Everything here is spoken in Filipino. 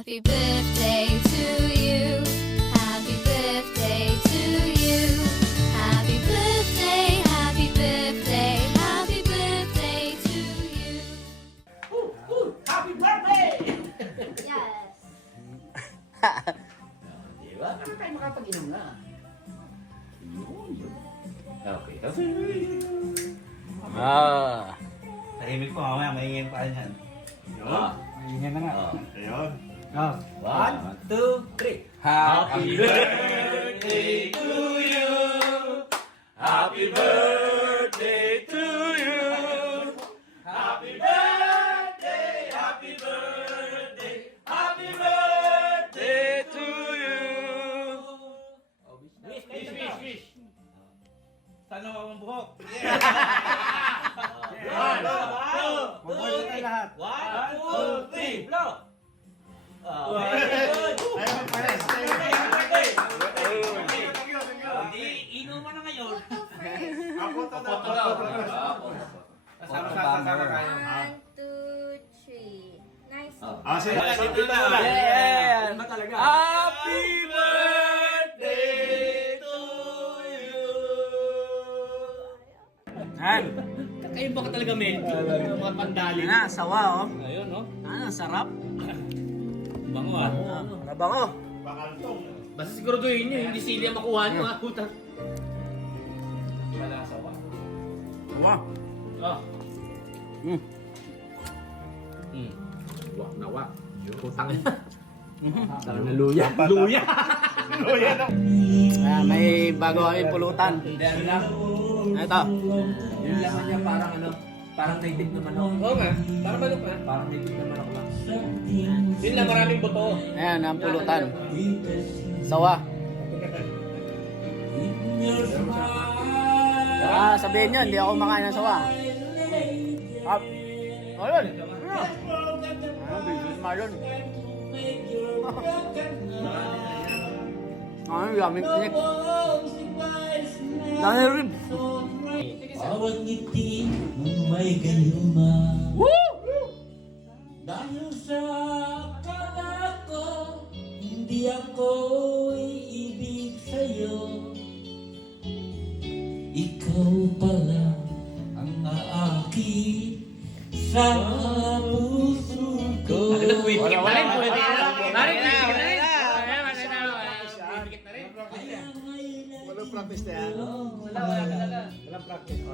Happy birthday to you. Happy birthday to you. Happy birthday, happy birthday, happy birthday to you. Happy birthday! Yes. Diba? Kaya tayo makapag-inom na. Yun. Okay. Tahimik po, mamaya maingin pa yan. Ah. Maingay na nga. Ayun. Oh. 1, 2, 3. Happy birthday to you. Happy birthday to you. Happy birthday, happy birthday, happy birthday to you. Wish. Sana akong buhok. Mabuhay na tayo lahat. 1, 2, 3, blow! Ayun, pares. Hindi, inuman na ngayon. Ako to daw. Sama kayo. 1, 2, 3. Nice. Sige. Yeah! Happy birthday to you! Yan. Kakaiba ka talaga, men. Mga pandali. Yan na, sawa oh. Ayun, no? Ano, sarap. Bango, ah. Mabango. Bakaltong. Basta siguraduhin nyo, hindi sili ang makuha nyo, ha? Puta. Sawa. Oh. Mm. Wak na wak. Putang. Sarang na luya. Luya! May bago kami pulutan. Ano lang? Ito. Yung laman niya parang ano, parang native na manok. Oo nga. Parang manok na. Parang native na manok lang. Yun lang, maraming buto. Ayan, ang pulutan. Sawa. Sabihin nyo, hindi ako makain ng sawa. Up. Ayun. Business Marlon. Yummy pinik. Dahil rib. Bawat ngiti mong may gayuma. Dahil sa akala ko, hindi ako iibig sa'yo. Ikaw pala ang aaki sa puso ko. Pumipikit na rin. Pumipikit na rin. Walang practice na yan. Wala. Walang practice.